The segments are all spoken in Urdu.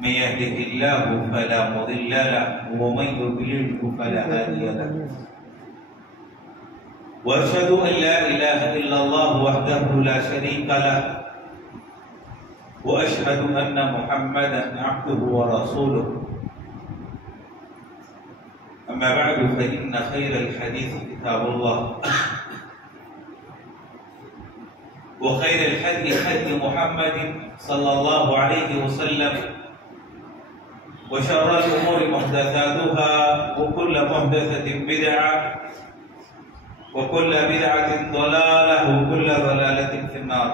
من يهده الله فلا مضل له ومن يضلل فلا هادي له وأشهد أن لا إله إلا الله وحده لا شريك له وأشهد أن محمدا عبده ورسوله أما بعد فإن خير الحديث كتاب الله وخير الهدي هدي محمد صلى الله عليه وسلم وشر الأمور محدثاتها وكل محدثة بدعة وكل بدعة ضلالة وكل ضلالة في النار.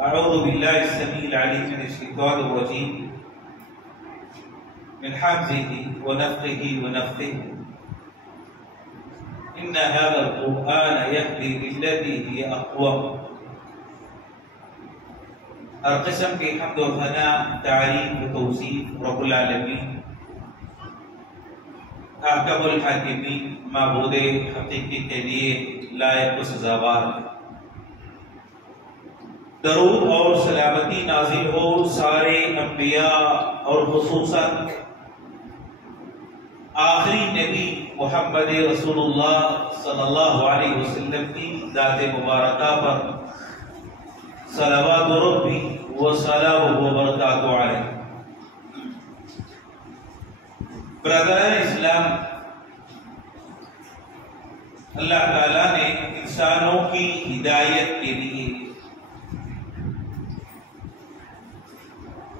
أعوذ بالله السميع العليم من الشيطان الرجيم من حمزه ونفخه ونفثه. إن هذا القرآن يهدي للتي هي أقوم. ہر قسم کے حمد و ثنا، تعریف و توصیف رب العالمین حاکم الحاکمین معبود حقیقی کے لیے لائق و سزاوار ہے. درود اور سلامتی نازل ہو سارے انبیاء اور خصوصاً آخری نبی محمد رسول اللہ صلی اللہ علیہ وسلم کی ذات مبارکہ پر صلوات ربی و سلامہ و برکاتہ علیہ. برادران اسلام، اللہ تعالیٰ نے انسانوں کی ہدایت کے لیے،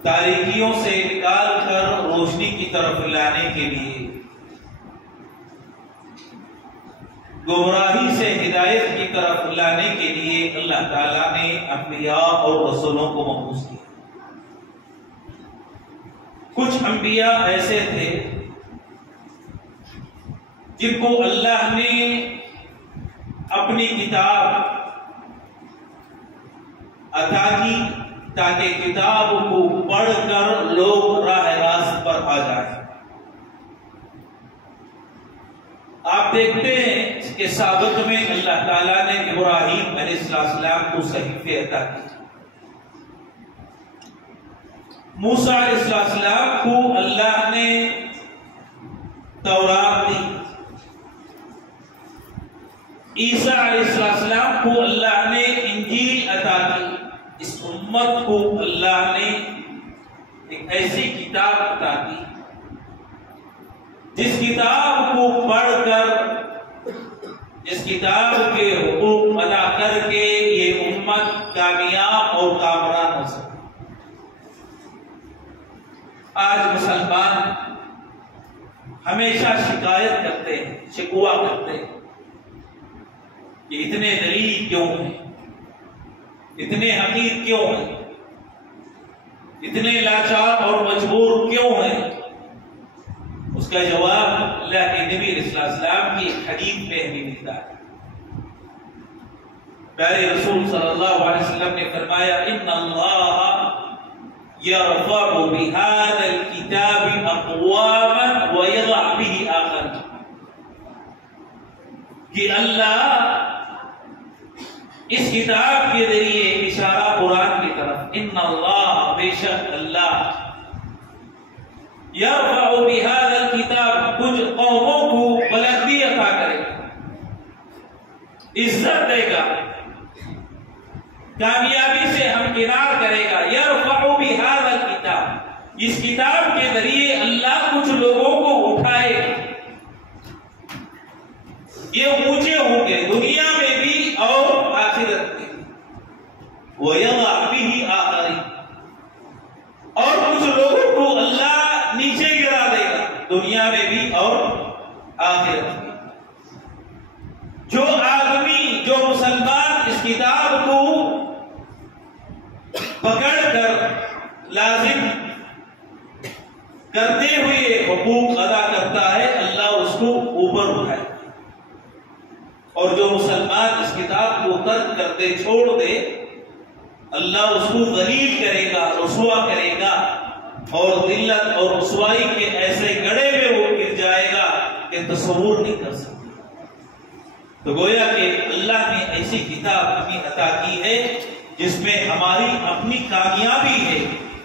تاریکیوں سے نکال کر روشنی کی طرف لانے کے لیے، گمراہی سے ہدایت کی طرف لانے کے لیے اللہ تعالیٰ نے انبیاء اور رسولوں کو مبعوث کیا. کچھ انبیاء ایسے تھے جن کو اللہ نے اپنی کتاب عطا کی تاکہ کتاب کو پڑھ کر لوگ راہ راست پر آ جائیں. آپ دیکھتے ہیں کہ سابق میں اللہ تعالیٰ نے ابراہیم علیہ السلام کو صحیفے عطا کی، موسیٰ علیہ السلام کو اللہ نے تورات دی، عیسیٰ علیہ السلام کو اللہ نے انجیل عطا کی. اس امت کو اللہ نے ایک ایسی کتاب عطا کی جس کتاب کو پڑھ کر، جس کتاب کے حقوق ادا کر کے یہ امت کامیاب اور کامران ہو سکے. آج مسلمان ہمیشہ شکایت کرتے ہیں، شکوہ کرتے ہیں کہ اتنے ذلیل کیوں ہیں، اتنے حقیر کیوں ہیں، اتنے لاچار اور مجبور کیوں ہیں. اس کا جواب اللہ کے نبی علیہ السلام کی حدیث میں ہمیں ملتا ہے. پیارے رسول صلی اللہ علیہ وسلم نے فرمایا ان اللہ یرفع بهذا الكتاب اقواما ويضع به آخرین، کہ اللہ اس کتاب کے ذریعے اشارہ قرآن کی طرف، ان اللہ بے شک اللہ یرفع بهذا الكتاب کچھ قوموں کو بلندی عطا کرے گا، عزت دے گا، کامیابی سے ہمکنار کرے گا. یرفع بهذا الكتاب، اس کتاب کے ذریعے اللہ کچھ لوگوں کو اٹھائے گا، یہ اونچے ہوں گے دنیا میں بھی اور آخرت میں. وَيَضَعْ بِهِ آخَرِينَ، اور کچھ لوگوں کو اللہ نیچے گرا دے گا دنیا میں بھی اور آخرت میں. جو آدمی، جو مسلمان اس کتاب کو پکڑ کر لازم کرتے ہوئے حقوق ادا کرتا ہے، اللہ اس کو اوپر اٹھائے. اور جو مسلمان اس کتاب کو ترک کر دے، چھوڑ دے، اللہ اس کو ذلیل کرے گا، رسوا کرے گا، اور ذلت اور رسوائی کے ایسے گڑھے میں وہ گر جائے گا کہ تصور نہیں کر سکتے. تو گویا کہ اللہ نے ایسی کتاب ہمیں عطا کی ہے جس میں ہماری اپنی کامیابی ہے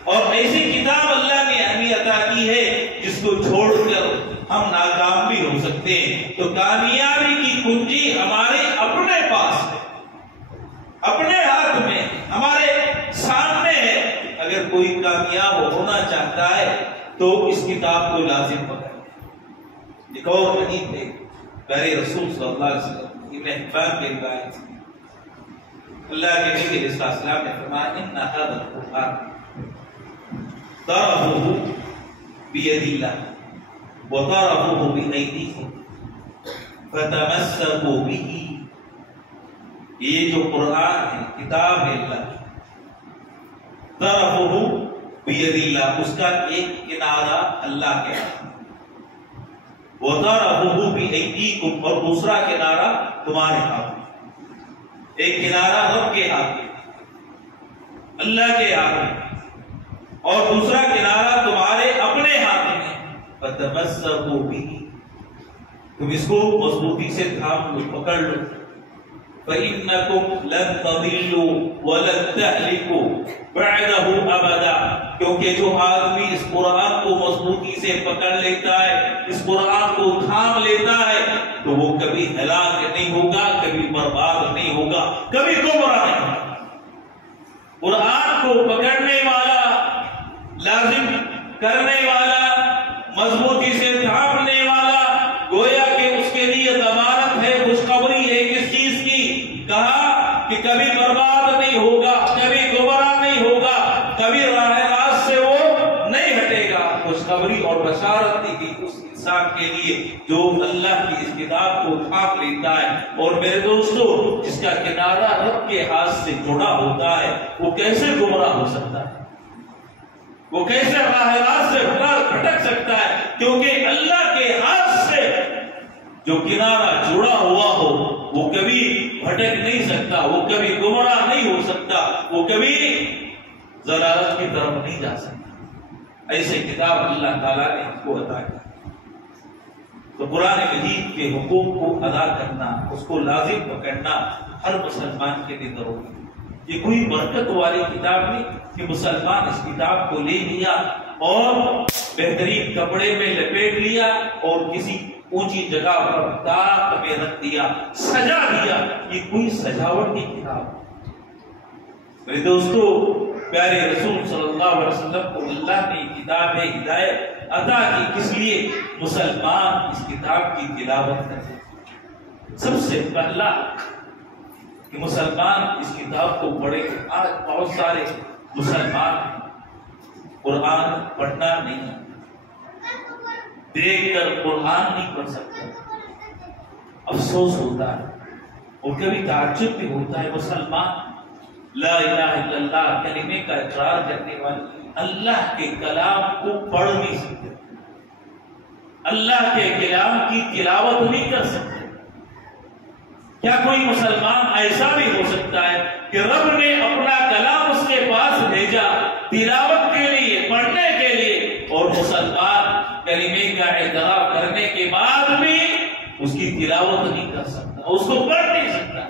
اور ایسی کتاب اللہ نے ہمیں عطا کی ہے جس کو چھوڑ کر ہم ناکام بھی ہو سکتے ہیں. تو کامیابی کی کنجی ہمارے اپنے پاس ہے، اپنے ہاتھ میں، ہمارے سامنے ہے. اگر کوئی کامیاب ہونا چاہتا ہے تو اس کتاب کو لازم پکڑے. ایک اور حدیث ہے پیارے رسول صلی اللہ علیہ وسلم ابن حبان کی روایت، اللہ کے نبی علیہ السلام نے فرمایا ان هذا القرآن طرفه بيد الله وطرفه بأيديكم فتمسكوا به. یہ جو قرآن ہے، کتاب ہے اللہ کی، طرفه بيد الله، اس کا ایک کنارہ اللہ کے ہاتھ میں، وطرفه بأيديكم، اور دوسرا کنارہ تمہارے ہاتھ میں. ایک کنارہ رب کے ہاتھ میں، اللہ کے ہاتھ میں، اور دوسرا کنارہ تمہارے اپنے ہاتھ میں. فتمسکوا بہ، تم اس کو مضبوطی سے تھام لو، پکڑ لو. فإنکم لن تضلوا ولن تهلكوا بعدہ ابدا، کیونکہ جو آدمی اس قرآن کو مضبوطی سے پکڑ لیتا ہے، اس قرآن کو تھام لیتا ہے، تو وہ کبھی ہلاک نہیں ہوگا، کبھی برباد نہیں ہوگا، کبھی گمراہ نہیں ہوگا. قرآن کو پکڑنے والا، لازم کرنے والا، مضبوطی سے تھامنے والا، گویا کہ اس کے لیے ضمانت ہے، خوشخبری ہے کس چیز کی؟ کہا کہ کبھی برباد نہیں ہوگا، کبھی گمراہ نہیں ہوگا، کبھی راہ راست سے وہ نہیں ہٹے گا. خوشخبری اور بشارت دی گئی اس انسان کے لیے جو اللہ کی اس کتاب کو تھام لیتا ہے. اور میرے دوستو، جس کا کنارہ رب کے ہاتھ سے جڑا ہوتا ہے وہ کیسے گمراہ ہو سکتا ہے؟ وہ کیسے راہ راست سے بھٹک سکتا ہے؟ کیونکہ اللہ کے ہاتھ سے جو کنارہ جڑا ہوا ہو وہ کبھی بھٹک نہیں سکتا، وہ کبھی گمراہ نہیں ہو سکتا، وہ کبھی ضلالت کی طرف نہیں جا سکتا. ایسے کتاب اللہ تعالیٰ نے ہم کو عطا کی. تو قرآن مجید کے حقوق کو ادا کرنا، اس کو لازم پکڑنا ہر مسلمان کے لیے ضروری ہے. یہ کوئی برکت والی کتاب نہیں کہ مسلمان اس کتاب کو لے لیا اور بہترین کپڑے میں لپیٹ لیا اور کسی اونچی جگہ پر تاق میں رکھ دیا، سجا دیا. یہ کوئی سجاوٹ کی کتاب. میرے دوستو، پیارے رسول صلی اللہ علیہ وسلم کو اللہ نے کتاب ہدایت عطا کی کس لیے؟ مسلمان اس کتاب کی تلاوت کرے. سب سے پہلا کہ مسلمان اس کتاب کو پڑھے. آج بہت سارے مسلمان قرآن پڑھنا نہیں، دیکھ کر قرآن نہیں پڑھ سکتے. افسوس ہوتا ہے اور کبھی تعجب بھی ہوتا ہے. مسلمان لا الہ الا اللہ کلمے کا اقرار کرنے والے اللہ کے کلام کو پڑھ نہیں سکتے، اللہ کے کلام کی تلاوت نہیں کر سکتے. کیا کوئی مسلمان ایسا بھی ہو سکتا ہے کہ رب نے اپنا کلام اس کے پاس بھیجا تلاوت کے لیے، پڑھنے کے لیے، اور مسلمان کلمے کا اعتراف کرنے کے بعد بھی اس کی تلاوت نہیں کر سکتا، اس کو پڑھ نہیں سکتا؟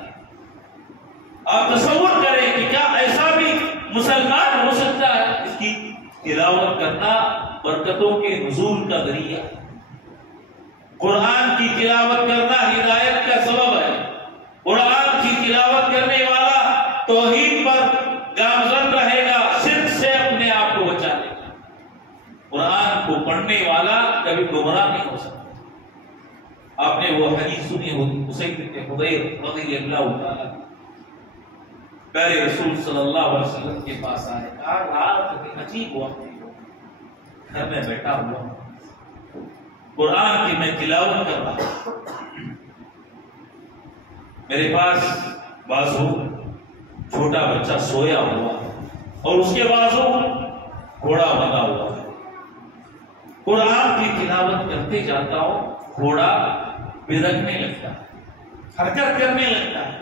آپ تصور کریں کہ کیا ایسا بھی مسلمان ہو سکتا ہے؟ اس کی تلاوت کرنا برکتوں کے نزول کا ذریعہ، قرآن کی تلاوت کرنا ہدایت کا سبب ہے. قرآن کی تلاوت کرنے والا توحید پر گامزن رہے گا، شرک سے اپنے آپ کو بچا لے گا. قرآن کو پڑھنے والا کبھی گمراہ نہیں ہو سکتا. آپ نے وہ حدیث سنی ہوگی اسید بن حضیر رضی اللہ تعالیٰ پیارے رسول صلی اللہ علیہ وسلم کے پاس آئے، کہا رات عجیب ہوا، گھر میں بیٹھا ہوا قرآن کی میں تلاوت کر رہا ہوں، میرے پاس بازو چھوٹا بچہ سویا ہوا اور اس کے بازو گھوڑا بنا ہوا ہے. قرآن کی تلاوت کرتے جاتا ہوں، گھوڑا بھڑکنے لگتا ہے، حرکت کرنے لگتا ہے.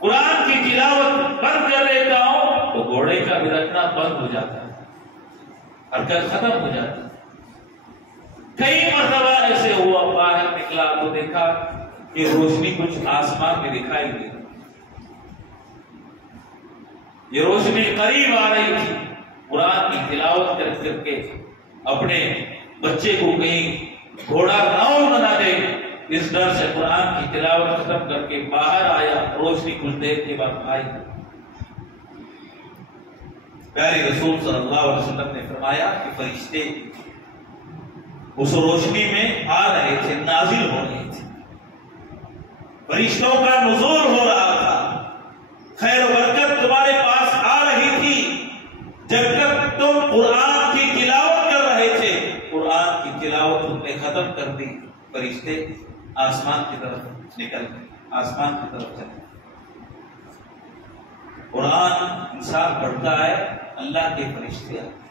قرآن کی تلاوت بند کر لیتا ہوں تو گھوڑے کا بھڑکنا بند ہو جاتا ہے، حرکت ختم ہو جاتی ہے. کئی مرتبہ ایسے ہوا، باہر نکلا تو دیکھا کہ روشنی کچھ آسمان میں دکھائی دی. یہ روشنی قریب آ رہی تھی، قرآن کی تلاوت کر کر کے اپنے بچے کو کہیں گھوڑا ناؤ بنا دے، اس ڈر سے قرآن کی تلاوت ختم کر کے باہر آیا، روشنی کچھ دیر کے بعد آئی۔ پیارے رسول صلی اللہ علیہ وسلم نے فرمایا کہ فرشتے اس روشنی میں آ رہے تھے، نازل ہو رہے تھے، فرشتوں کا نزول ہو رہا تھا، خیر و برکت تمہارے پاس آ رہی تھی۔ جب تک تم قرآن کی تلاوت کر رہے تھے، قرآن کی تلاوت تم نے ختم کر دی، فرشتے آسمان کی طرف نکل گئے، آسمان کی طرف چلے۔ قرآن انسان پڑھتا ہے، اللہ کے فرشتے آتے،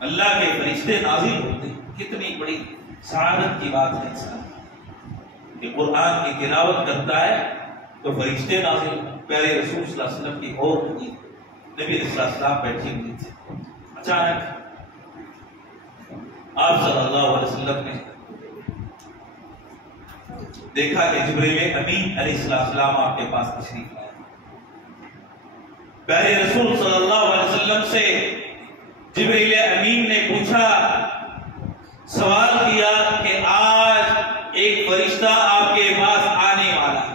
اللہ کے فرشتے نازل ہوتے، کتنی بڑی سعادت کی بات ہے انسان کہ قرآن کی تلاوت کرتا ہے تو فرشتے نازل۔ پیارے رسول صلی اللہ علیہ وسلم کی اور ہوئی، نبی صلی اللہ علیہ وسلم بیٹھے ہوئے تھے، اچانک آپ صلی اللہ علیہ وسلم نے دیکھا کہ جبریل امین علیہ السلام آپ کے پاس تشریف لائے۔ پیارے رسول صلی اللہ علیہ وسلم سے جبریل امین نے پوچھا، سوال کیا کہ آج ایک فرشتہ آپ کے پاس آنے والا ہے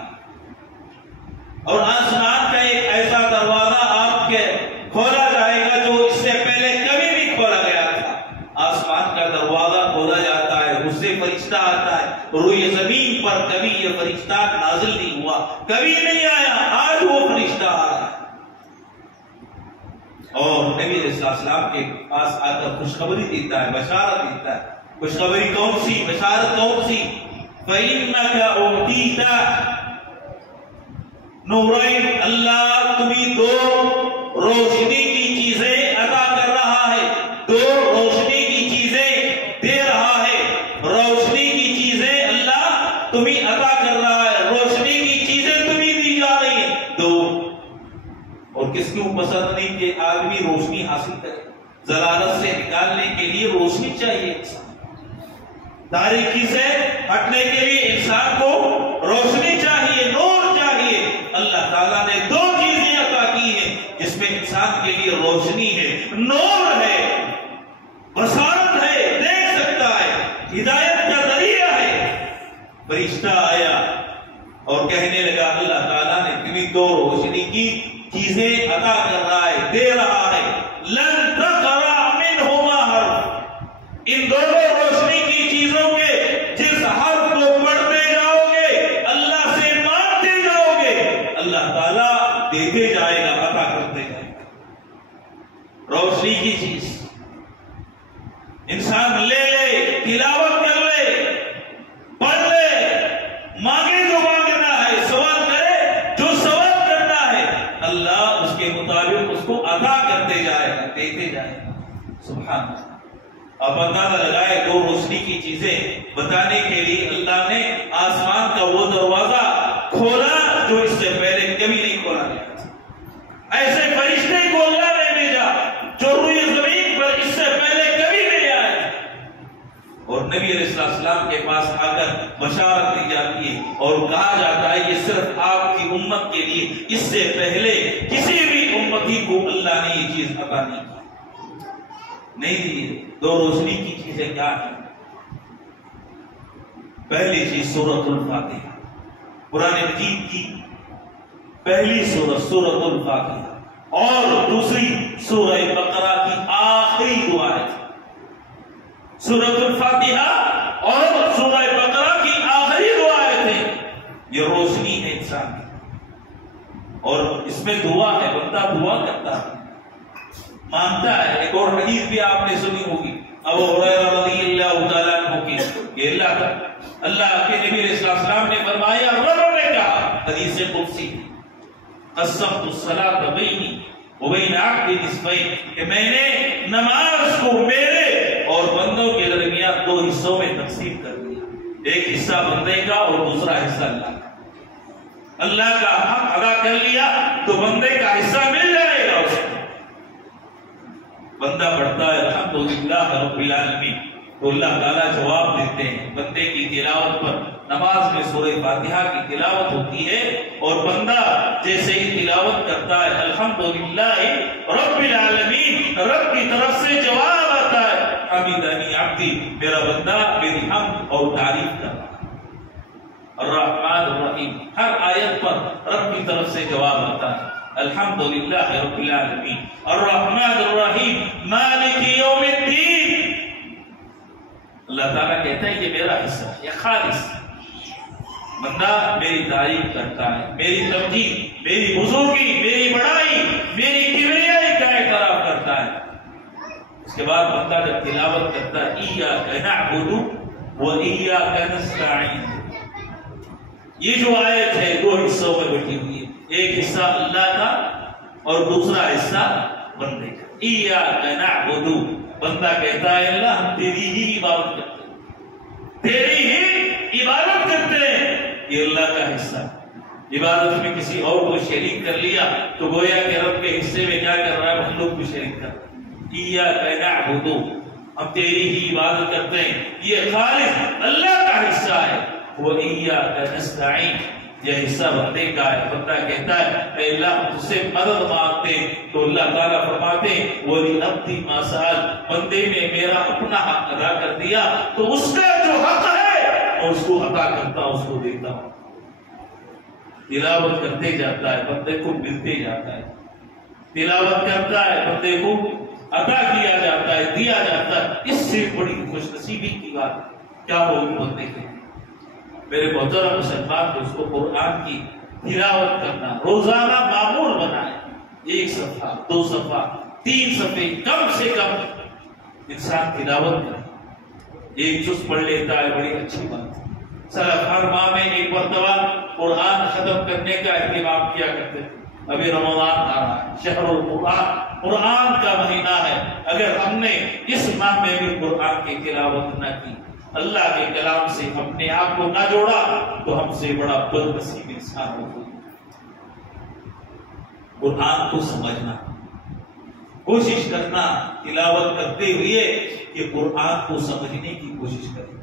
اور آسمان کا ایک ایسا دروازہ آپ کے کھولا جائے گا جو اس سے پہلے کبھی نہیں کھولا گیا تھا۔ آسمان کا دروازہ کھولا جاتا ہے، اس سے فرشتہ آتا ہے، روئے زمین پر کبھی یہ فرشتہ نازل نہیں ہوا، کبھی نہیں آیا، آج وہ فرشتہ آ رہا ہے اور نبی علیہ السلام کے پاس آ کر خوشخبری دیتا ہے، بشارت دیتا ہے۔ خوشخبری کون سی، بشارت کون سی؟ فَإِنَّكَ أُوتِيتَ نورین، اللہ تمہیں دو روشنی کی چیزیں عطا کر رہا ہے، دو روشنی کی چیزیں دے رہا ہے، روشنی کی چیزیں اللہ تمہیں عطا کر رہا ہے، روشنی کی چیزیں تمہیں دی جا رہی ہیں دو۔ اور کس کو پسند نہیں کہ آدمی روشنی حاصل کرے؟ ضلالت سے نکالنے کے لیے روشنی چاہیے، تاریکی سے ہٹنے کے لیے انسان کو روشنی چاہیے، نور چاہیے۔ اللہ تعالیٰ نے دو چیزیں عطا کی ہیں جس میں انسان کے لیے روشنی ہے، نور ہے، بصارت ہے، دیکھ سکتا ہے، ہدایت کا ذریعہ ہے۔ فرشتہ آیا اور کہنے لگا اللہ تعالیٰ نے تمہیں دو روشنی کی چیزیں عطا کر رہا ہے، دے رہا ہے، لن تقرأ منہما حرف، ان دونوں روشنی کی چیزوں کے جس حرف کو پڑھتے جاؤ گے، اللہ سے مانتے جاؤ گے، اللہ تعالیٰ دیتے جائے گا، عطا کرتے جائے گا۔ روشنی کی چیز انسان لے لے، تلاوت کر لے، پڑھ لے، مانگے جو مانگنا ہے، سوال کرے جو سوال کرنا ہے، اللہ اس کے مطابق اس کو عطا کرتے جائے گا، دیتے جائے گا۔ سبحان اللہ۔ اب اندازہ لگائے دو روشنی کی چیزیں بتانے کے لیے اللہ نے آسمان کا وہ دروازہ کھولا جو اس سے پہلے کبھی نہیں کھولا گیا تھا۔ ایسے فرشتے کو اللہ نے بھیجا جو روئے زمین پر اس سے پہلے کبھی نہیں آئے اور نبی علیہ السلام کے پاس آ کر بشارت دی جاتی ہے اور کہا جاتا ہے یہ صرف آپ کی امت کے لیے، اس سے پہلے کسی بھی امتی کو اللہ نے یہ چیز عطا نہیں دی۔ دو روشنی کی چیزیں کیا ہیں؟ پہلی چیز سورۃ الفاتحہ، قرآن مجید کی پہلی سورت سورۃ الفاتحہ، اور دوسری سورہ بقرہ کی آخری دو آیت۔ سورۃ الفاتحہ اور سورہ بقرہ کی آخری دو آیتیں یہ روشنی ہے انسان کی، اور اس میں دعا ہے، بندہ دعا کرتا ہے، مانتا ہے۔ ایک اور حدیث بھی آپ نے سنی ہوگی ابو ہریرہ رضی اللہ تعالیٰ عنہ کی، کہ اللہ کے نبی علیہ السلام نے فرمایا، رب نے کہا حدیث قدسی، قسمت الصلاۃ بینی وبین عبدی نصفین، کہ میں نے نماز کو میرے اور بندوں کے درمیان دو حصوں میں تقسیم کر دیا، ایک حصہ بندے کا اور دوسرا حصہ اللہ کا۔ اللہ کا حق ادا کر لیا تو بندے کا حصہ مل جائے گا اس کو۔ بندہ پڑھتا ہے الحمدللہ رب العالمین تو اللہ تعالیٰ جواب دیتے ہیں، بندے کی تلاوت پر نماز میں سورہ فاتحہ کی تلاوت ہوتی ہے اور بندہ جیسے ہی تلاوت کرتا ہے الحمدللہ رب العالمین، رب کی طرف سے جواب آتا ہے حمیدنی عبدی، میرا بندہ میری حمد اور تعریف کر رہا ہے۔ الرحمن الرحیم، ہر آیت پر رب کی طرف سے جواب آتا ہے الحمدللہ رب العالمین، الرحمن الرحیم، مالک یوم الدین۔ اللہ تعالیٰ کہتا ہے یہ میرا حصہ ہے، یہ خالص بندہ میری تعریف کرتا ہے، میری تمجید، میری بزرگی، میری بڑائی، میری کبریائی کا اعتراف کرتا ہے۔ اس کے بعد بندہ جب تلاوت کرتا ہے ایاک نعبد و ایاک نستعین، یہ جو آیت ہے دو حصوں میں بٹی ہوئی ہے، ایک حصہ اللہ کا اور دوسرا حصہ بندے کا۔ ایاک نعبد، بندہ کہتا ہے اللہ ہم تیری ہی عبادت کرتے ہیں، تیری ہی عبادت کرتے ہیں، یہ اللہ کا حصہ ہے۔ عبادت میں کسی اور کو شریک کر لیا تو گویا کہ رب کے حصے میں کیا کر رہا ہے، مخلوق کو شریک کر رہا ہے۔ ایاک نعبد، ہم تیری ہی عبادت کرتے ہیں، یہ خالص اللہ کا حصہ ہے۔ وَإِيَّاكَ نَسْتَعِينُ، یہ حصہ بندے کا ہے۔ بندہ کہتا ہے اے اللہ ہم تجھ سے مدد مانگتے ہیں، تو اللہ تعالیٰ فرماتے ہیں وَلِعَبْدِ مَا سَأَلَ، بندے نے میرا اپنا حق ادا کر دیا تو اس کا جو حق ہے اور اس کو عطا کرتا ہوں، اس کو دیتا ہوں۔ تلاوت کرتے جاتا ہے، بندے کو ملتے جاتا ہے، تلاوت کرتا ہے، بندے کو عطا کیا جاتا ہے، دیا جاتا ہے۔ اس سے بڑی خوش نصیبی کی بات کیا ہوگی بندے کے؟ میرے محترم مسلمان کو اس کو قرآن کی تلاوت کرنا روزانہ معمول بنائے، ایک صفحہ، دو صفحہ، تین صفحے کم سے کم انسان تلاوت کرے، ایک جز پڑھ لیتا ہے، بڑی اچھی بات ہے۔ سلف ہر ماہ میں ایک مرتبہ قرآن ختم کرنے کا اہتمام کیا کرتے تھے۔ ابھی رمضان آ رہا ہے، شہر القرآن، قرآن کا مہینہ ہے، اگر ہم نے اس ماہ میں بھی قرآن کی تلاوت نہ کی، اللہ کے کلام سے اپنے آپ کو نہ جوڑا تو ہم سے بڑا بد نصیب انسان ہوگا۔ قرآن کو سمجھنا، کوشش کرنا، تلاوت کرتے ہوئے کہ قرآن کو سمجھنے کی کوشش کریں۔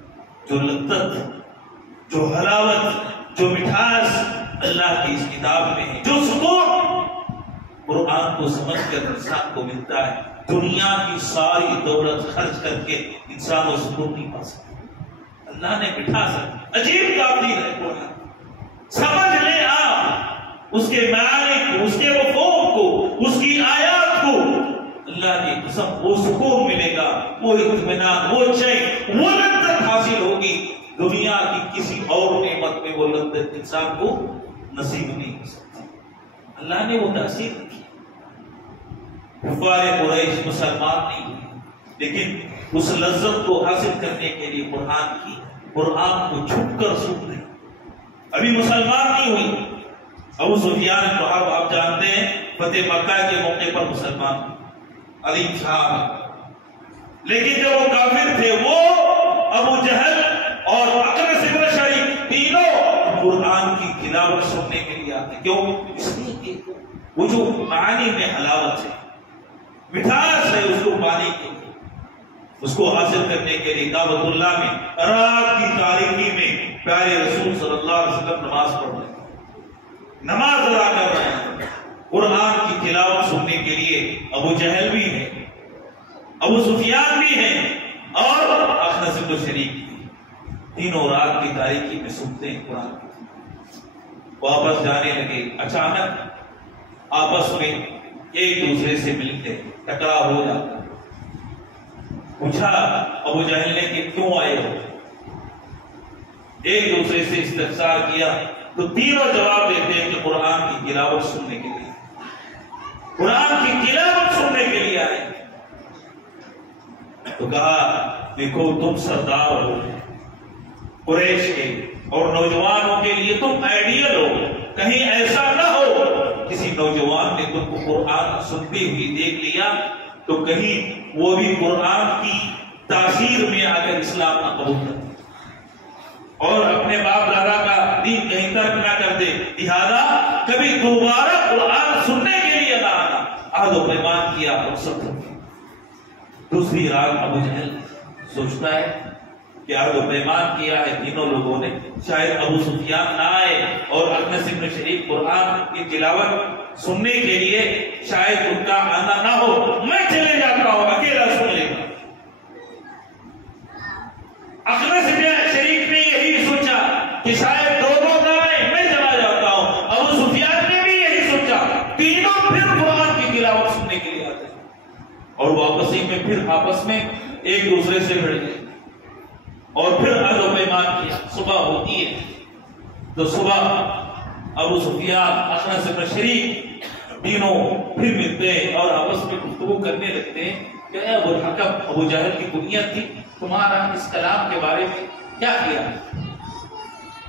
جو لذت، جو حلاوت، جو مٹھاس اللہ کی اس کتاب میں ہے، جو سکون قرآن کو سمجھ کر انسان کو ملتا ہے، دنیا کی ساری دولت خرچ کر کے انسان کو سکون نہیں پا سکتا۔ اللہ نے بٹھا سکتا، عجیب تعبیر ہے قرآن، سمجھ لیں آپ اس کے معنی کو، اس کے مفہوم کو، اس کی آیات کو، اللہ کی قسم وہ سکون ملے گا، وہ اطمینان، وہ چین، وہ لذت حاصل ہوگی، دنیا کی کسی اور نعمت میں وہ لذت انسان کو نصیب نہیں ہو سکتی۔ اللہ نے وہ تاثیر رکھی۔ کفار قریش مسلمان نہیں ہوئی، لیکن اس لذت کو حاصل کرنے کے لیے قرآن کو چھپ کر سن رہے، ابھی مسلمان نہیں ہوئی۔ ابو سفیان بن حرب آپ جانتے ہیں، فتح مکہ کے موقع پر مسلمان عظیم صاحب، لیکن جب وہ کافر تھے، وہ ابو جہل اور اقرع بن شریک تینوں قرآن کی تلاوت سننے کے لیے آتے۔ کیوں؟ اس لیے کہ وہ جو معانی میں حلاوت ہے، مٹھاس ہے، اس کو پانے کے لیے، اس کو حاصل کرنے کے لیے دعوت اللہ میں رات کی تاریکی میں پیارے رسول صلی اللہ علیہ وسلم نماز پڑھ رہے ہیں، نماز ادا کر رہے ہیں، قرآن کی تلاوت سننے کے لیے ابو جہل بھی ہے، ابو سفیان بھی ہے اور اقرع بن شریک بھی، تینوں رات کی تاریکی میں سنتے ہیں قرآن۔ واپس جانے لگے، اچانک آپس میں ایک دوسرے سے ملتے، ٹکراؤ ہو جاتا۔ پوچھا ابو جہل نے کہ کیوں آئے ہو؟ ایک دوسرے سے استفسار کیا تو تینوں جواب دیتے ہیں کہ قرآن کی تلاوت سننے کے لیے، قرآن کی تلاوت سننے کے لیے آئے۔ تو کہا دیکھو تم سردار ہو قریش کے اور نوجوانوں کے لیے تم آئیڈیل ہو، کہیں ایسا نہ ہو کسی نوجوان نے تم کو قرآن سنتی ہوئی دیکھ لیا تو کہیں وہ بھی قرآن کی تاثیر میں آ کر اسلام نہ قبول کر دے اور اپنے باپ دادا کا دین کہیں ترک نہ کر دے، لہذا کبھی دوبارہ قرآن سننے کے لیے نہ آنا۔ عہد و پیمان کیا اور سب۔ دوسری رات ابو جہل سوچتا ہے کہ عہد و پیمان کیا ہے تینوں لوگوں نے. شاید ابو سفیان نہ آئے اور اخنس بن شریک قرآن کی تلاوت سننے کے لیے شاید ان کا آنا نہ ہو. میں چلے جاتا ہوں, اکیلا سن لے گا. اخنس بن شریک نے یہی سوچا کہ شاید دونوں نہ آئے, میں چلا جاتا ہوں. ابو سفیان نے بھی یہی سوچا. تینوں پھر قرآن کی تلاوت سننے کے لیے آتے ہیں اور واپسی میں پھر آپس میں ایک دوسرے سے بھڑ گئے اور پھر عہد و پیمان کیا. صبح ہوتی ہے تو صبح ابو سفیان اخنس بن شریک تینوں پھر ملتے ہیں اور آپس میں گفتگو کرنے لگتے ہیں کہ اے ابو الحکم, ابو جہل کی کنیت تھی, تمہارا اس کلام کے بارے میں کیا کیا؟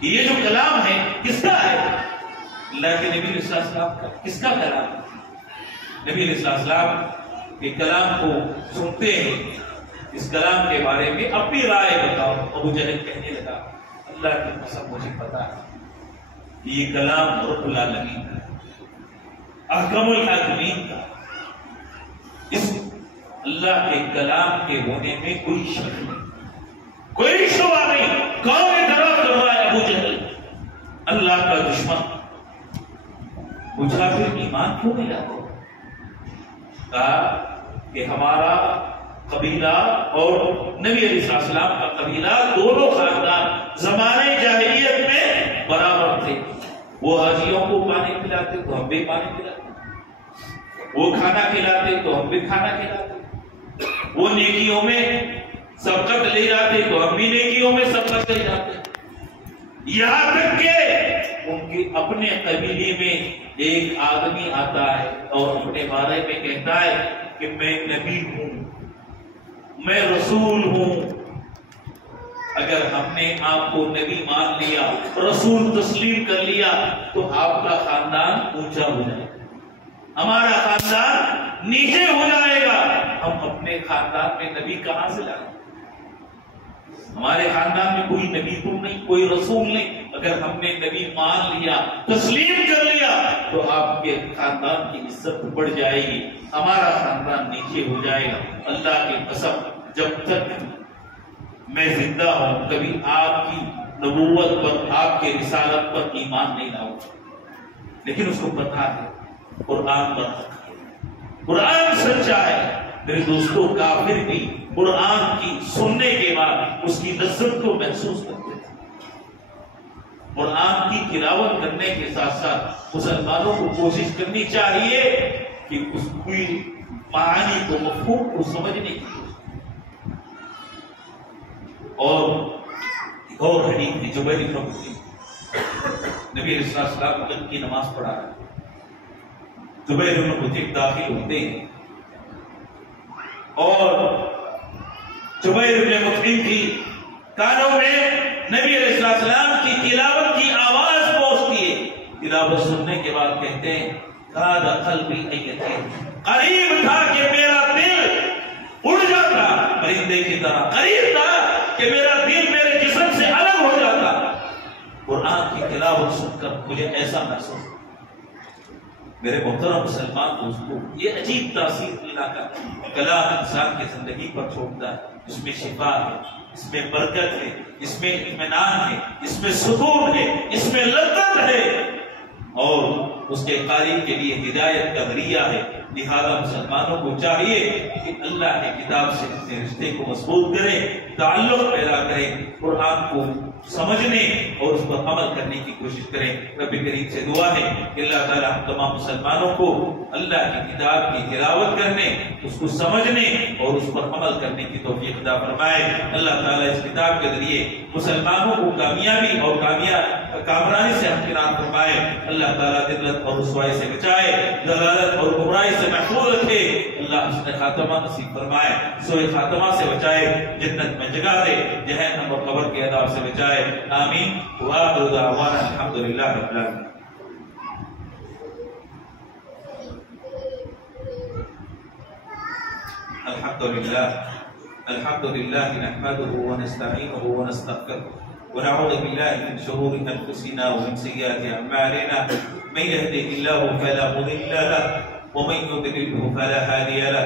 یہ جو کلام ہے کس کا ہے؟ اللہ کے نبی علیہ السلام کا. کس کا کلام؟ نبی علیہ السلام کے کلام کو سنتے ہیں. اس کلام کے بارے میں اپنی رائے بتاؤ. ابو جہل کہنے لگا اللہ کی قسم مجھے پتا ہے کہ یہ کلام رب العالمین کا, احکم الحاکمین کا. اس اللہ کے کلام کے ہونے میں کوئی شک نہیں, کوئی شبہ نہیں. کون اعتراف کر رہا ہے؟ ابو جہل, اللہ کا دشمن. پوچھا پھر ایمان کیوں نہیں لاتے؟ کہا کہ ہمارا قبیلہ اور نبی علیہ السلام کا قبیلہ دونوں خاندان زمانے جاہلیت میں برابر تھے. وہ حاجیوں کو پانی پلاتے تو ہم بھی پانی پلاتے, وہ کھانا کھلاتے تو ہم بھی کھانا کھلاتے, وہ نیکیوں میں سبقت لے جاتے تو ہم بھی نیکیوں میں سبقت لے جاتے. یہاں تک کہ ان کے اپنے قبیلے میں ایک آدمی آتا ہے اور اپنے بارے میں کہتا ہے کہ میں نبی ہوں, میں رسول ہوں. اگر ہم نے آپ کو نبی مان لیا, رسول تسلیم کر لیا تو آپ کا خاندان اونچا ہو جائے گا, ہمارا خاندان نیچے ہو جائے گا. ہم اپنے خاندان میں نبی کہاں سے لائیں؟ ہمارے خاندان میں کوئی نبی تو نہیں, کوئی رسول نہیں. اگر ہم نے نبی مان لیا, تسلیم کر لیا تو آپ کے خاندان کی عزت بڑھ جائے گی, ہمارا خاندان نیچے ہو جائے گا. اللہ کی قسم جب تک میں زندہ ہوں کبھی آپ کی نبوت پر, آپ کے رسالت پر ایمان نہیں لاؤں. لیکن اس کو پتا ہے قرآن پر حق ہے, قرآن سچا ہے. میرے دوستوں, کافر بھی قرآن کی سننے کے بعد اس کی لذت کو محسوس کرتے تھے. قرآن کی تلاوت کرنے کے ساتھ ساتھ مسلمانوں کو کوشش کرنی چاہیے کہ اس کی معانی کو, مفہوم کو سمجھنے کی کوشش. اور حدیث میں جبیر بن مطعم, نبی علیہ السلام کی نماز پڑھا رہا ہے. جبیر بن مطعم داخل ہوتے ہیں اور جبیر بن مطعم کی کانوں میں نبی علیہ السلام کی تلاوت کی آواز پہنچتی ہے. تلاوت سننے کے بعد کہتے ہیں کاد قلبی ایتین, قریب تھا کہ میرا دل اڑ جاتا, پرندے کی طرح قریب تھا کہ میرا دل میرے جسم سے الگ ہو جاتا. قرآن کی تلاوت سن کر مجھے ایسا محسوس. میرے محترم مسلمان دوستوں, یہ عجیب تاثیر اللہ کا کلام انسان کی زندگی پر چھوڑتا ہے. اس میں شفا ہے, اس میں برکت ہے, اس میں اطمینان ہے, اس میں سکون ہے, اس میں لذت ہے اور اس کے قاری کے لیے ہدایت کا ذریعہ ہے. لہذا مسلمانوں کو چاہیے کہ اللہ کی کتاب سے اپنے رشتے کو مضبوط کریں, تعلق پیدا کریں, قرآن کو سمجھنے اور اس پر عمل کرنے کی کوشش کریں. رب کریم سے دعا ہے کہ اللہ تعالیٰ ہم تمام مسلمانوں کو اللہ کی کتاب کی تلاوت کرنے, اس کو سمجھنے اور اس پر عمل کرنے کی توفیق عطا فرمائے. اللہ تعالیٰ اس کتاب کے ذریعے مسلمانوں کو کامیابی اور کامرانی سے ہمکنار فرمائے. اللہ تعالیٰ ذلت اور رسوائی سے بچائے, ضلالت اور گمراہی سے محفوظ رکھے. اللہ حسن خاتمہ نصیب فرمائے, سوء خاتمہ سے بچائے, جنت میں جگہ دے, جہنم اور قبر کے عذاب سے بچائے. آمین. وآخر دعوانا الحمدللہ رب العالمین. الحمد لله نحمده ونستعينه ونستغفره ونعوذ بالله من شرور انفسنا ومن سيئات اعمالنا. من يهده الله فلا مضل له ومن يضلله فلا هادي له.